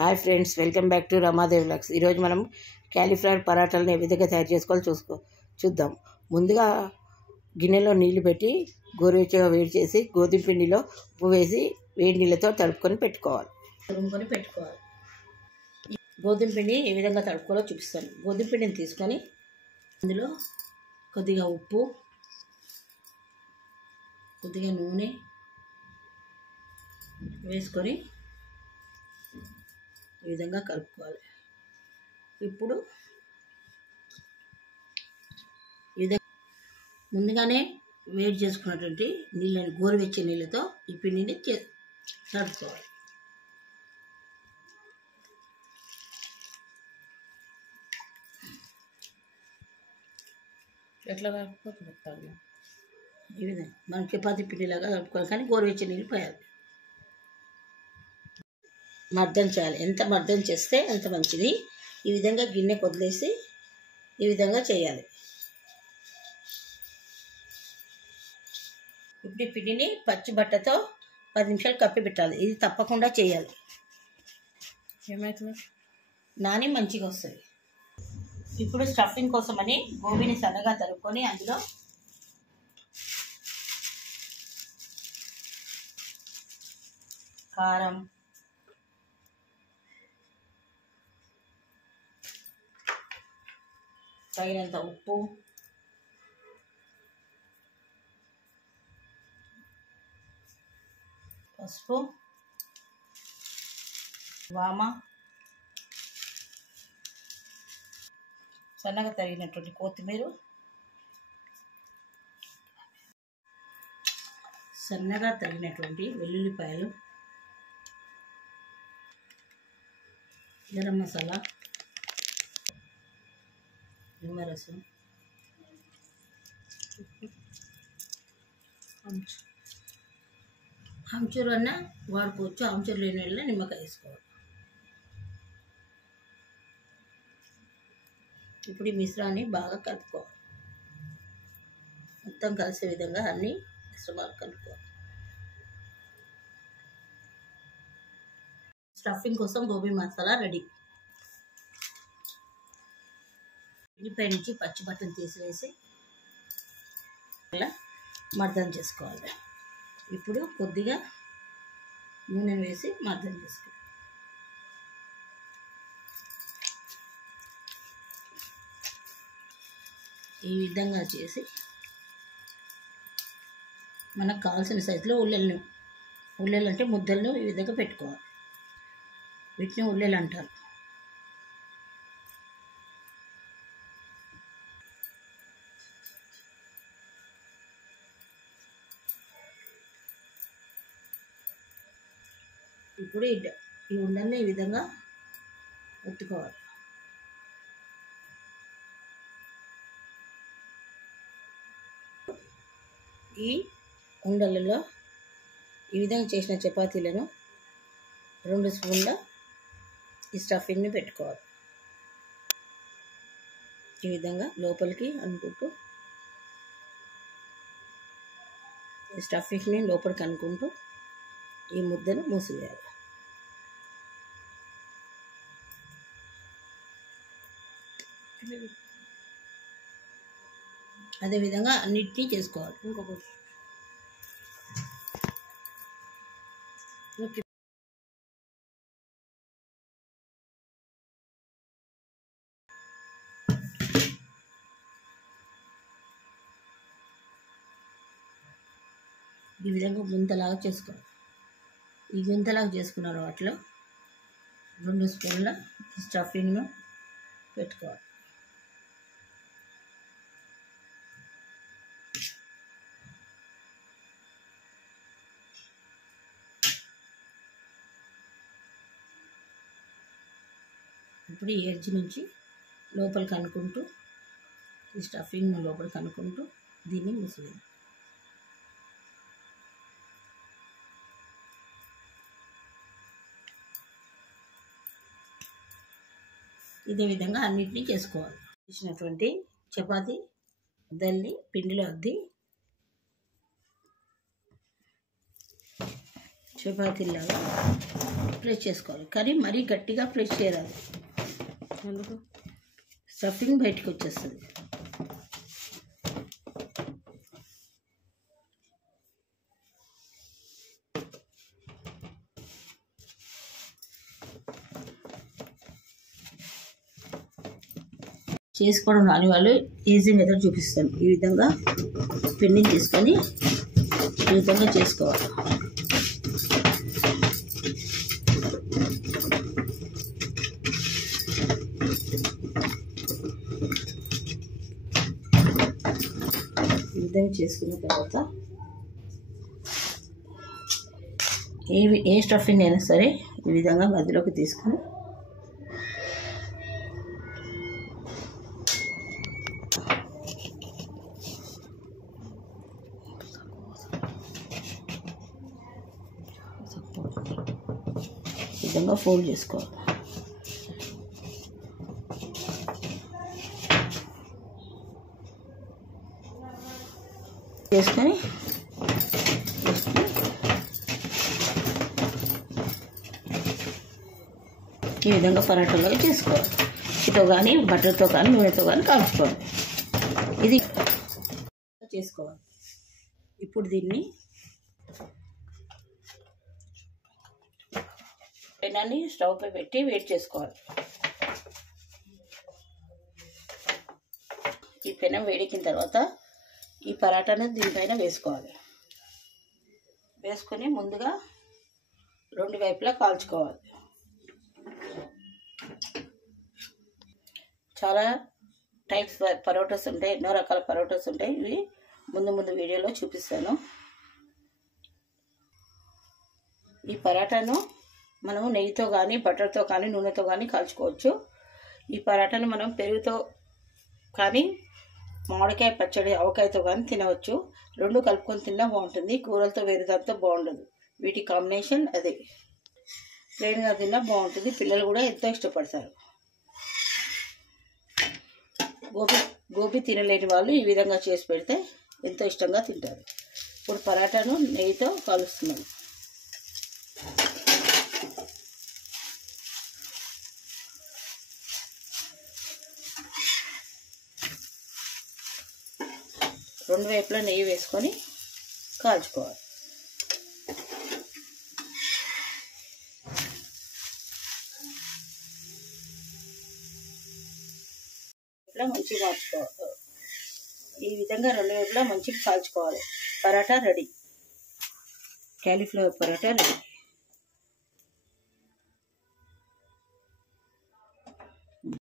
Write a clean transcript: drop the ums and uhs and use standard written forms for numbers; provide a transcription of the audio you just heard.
Hi friends, welcome back to Ramadevi vlogs. ఈరోజు మనం cauliflower పరాటాలను ఏ విధంగా తయారు చేసుకోవాలో చూద్దాం. ముందుగా గిన్నెలో నీళ్లు పెట్టి గోరువెచ్చగా వేడి చేసి గోధుమ పిండిలో ఉప్పు వేసి వేడి నీళ్ళతో తడుపుకొని పెట్టుకోవాలి. గోధుమ పిండి ఏ విధంగా తడుపుకోవాలో చూపిస్తాను. గోధుమ పిండిని తీసుకొని అందులో కొద్దిగా ఉప్పు, కొద్దిగా నూనె వేసుకొని ఈ విధంగా కలుపుకోవాలి. ఇప్పుడు ఈ విధంగా ముందుగానే వేడి చేసుకున్నటువంటి నీళ్ళని గోరువెచ్చే నీళ్ళతో ఈ పిండిని తడుపుకోవాలి. ఎట్లా కలుపుకోవాలి? ఈ విధంగా మనం చపాతీ పిండిలాగా కలుపుకోవాలి, కానీ గోరువెచ్చే నీళ్ళు పోయాలి. మర్దన చేయాలి. ఎంత మర్దన చేస్తే అంత మంచిది. ఈ విధంగా గిన్నె వదిలేసి ఈ విధంగా చేయాలి. ఇప్పుడు ఈ పిండిని పచ్చి బట్టతో 10 నిమిషాలు కప్పి పెట్టాలి. ఇది తప్పకుండా చేయాలి. ఏమవుతుంది? నాని మంచిగా వస్తుంది. ఇప్పుడు స్టఫింగ్ కోసమని గోబీని సన్నగా తరుక్కొని అందులో కారం, తగినంత ఉప్పు, పసుపు, వామ, సన్నగా తరిగినటువంటి కొత్తిమీర, సన్నగా తరిగినటువంటి వెల్లుల్లిపాయలు, గరం మసాలా, నిమ్మరసం, ఆమ్చూరు అన్న వాడుకోవచ్చు. ఆమ్చూరు లేని వల్ల నిమ్మకాయ వేసుకోవాలి. ఇప్పుడు ఈ మిశ్రాన్ని బాగా కలుపుకోవాలి. మొత్తం కలిసే విధంగా అన్ని మిశ్రమాలు కలుపుకోవాలి. స్టఫింగ్ కోసం గోబీ మసాలా రెడీ. ఉల్లిపాయ నుంచి పచ్చి బట్టను తీసివేసి అలా మర్దన చేసుకోవాలి. ఇప్పుడు కొద్దిగా నూనె వేసి మర్దన చేసుకోవాలి. ఈ విధంగా చేసి మనకు కావాల్సిన సైజులో ఉల్లెలు అంటే ముద్దలను ఈ విధంగా పెట్టుకోవాలి. వీటిని ఉల్లెలు అంటారు. ఇప్పుడు ఈ ఉండల్ని ఈ విధంగా ఒత్తుకోవాలి. ఈ ఉండలలో ఈ విధంగా చేసిన చపాతీలను 2 స్పూన్ల ఈ స్టఫింగ్ని పెట్టుకోవాలి. ఈ విధంగా లోపలికి అనుకుంటూ ఈ స్టఫింగ్ని లోపలికి అనుకుంటూ ఈ ముద్దను మూసివేయాలి. అదేవిధంగా అన్నిటినీ చేసుకోవాలి. ఇంకొకటి ఈ విధంగా గుంతలాగా చేసుకోవాలి. ఈ గుంతలాగా చేసుకున్న వాటిలో 2 స్పూన్ల స్టఫింగ్ను పెట్టుకోవాలి. ఇప్పుడు ఈ ఎడ్జ్ నుంచి లోపలికి అనుకుంటూ ఈ స్టఫింగ్ను లోపలికి అనుకుంటూ దీన్ని మూసివేయాలి. ఇదే విధంగా అన్నిటినీ చేసుకోవాలి. చేసినటువంటి చపాతీ ముద్దల్ని పిండిలో అద్ది చపాతీలాగా ప్రెస్ చేసుకోవాలి, కానీ మరీ గట్టిగా ప్రెస్ చేయరాదు, అందుకు స్టఫింగ్ బయటికి వచ్చేస్తుంది. చేసుకోవడం రాని వాళ్ళు ఈజీ మెథడ్ చూపిస్తాను. ఈ విధంగా పిండిని తీసుకొని ఈ విధంగా చేసుకోవాలి. ఈ విధంగా చేసుకున్న తర్వాత ఏ స్టఫింగ్ అయినా సరే ఈ విధంగా మధ్యలోకి తీసుకొని విధంగా ఫోల్డ్ చేసుకోవాలి. చేసుకొని ఈ విధంగా పరాటాలుగా చేసుకోవాలి. ఇతో కానీ బటర్తో కానీ నూనెతో కానీ కాల్చుకోవాలి. ఇది చేసుకోవాలి. ఇప్పుడు దీన్ని పెనాన్ని స్టవ్ పై పెట్టి వేడి చేసుకోవాలి. ఈ పెనం వేడెక్కిన తర్వాత ఈ పరాటాను దీనిపైన వేసుకోవాలి. వేసుకొని ముందుగా 2 వైపులా కాల్చుకోవాలి. చాలా టైప్స్ పరోటాస్ ఉంటాయి, ఎన్నో రకాల పరోటాస్ ఉంటాయి. ఇవి ముందు వీడియోలో చూపిస్తాను. ఈ పరాటాను మనము నెయ్యితో కానీ బటర్తో కానీ నూనెతో కానీ కాల్చుకోవచ్చు. ఈ పరాటాను మనం పెరుగుతో కానీ మామిడికాయ పచ్చడి ఆవకాయతో కానీ తినవచ్చు. 2 కలుపుకొని తిన్నా బాగుంటుంది. కూరలతో వేరే దాంతో బాగుండదు. వీటి కాంబినేషన్ అదే. ప్లెయిన్గా తిన్నా బాగుంటుంది. పిల్లలు కూడా ఎంతో ఇష్టపడతారు. గోబీ తినలేని వాళ్ళు ఈ విధంగా చేసి పెడితే ఎంతో ఇష్టంగా తింటారు. ఇప్పుడు పరాటాను నెయ్యితో కాలుస్తున్నాను. రెండు వైపులా నెయ్యి వేసుకొని కాల్చుకోవాలి. ఇట్లా మంచిగా మార్చుకోవాలి. ఈ విధంగా 2 వైపులా మంచిగా కాల్చుకోవాలి. Paratha ready. Cauliflower paratha ready.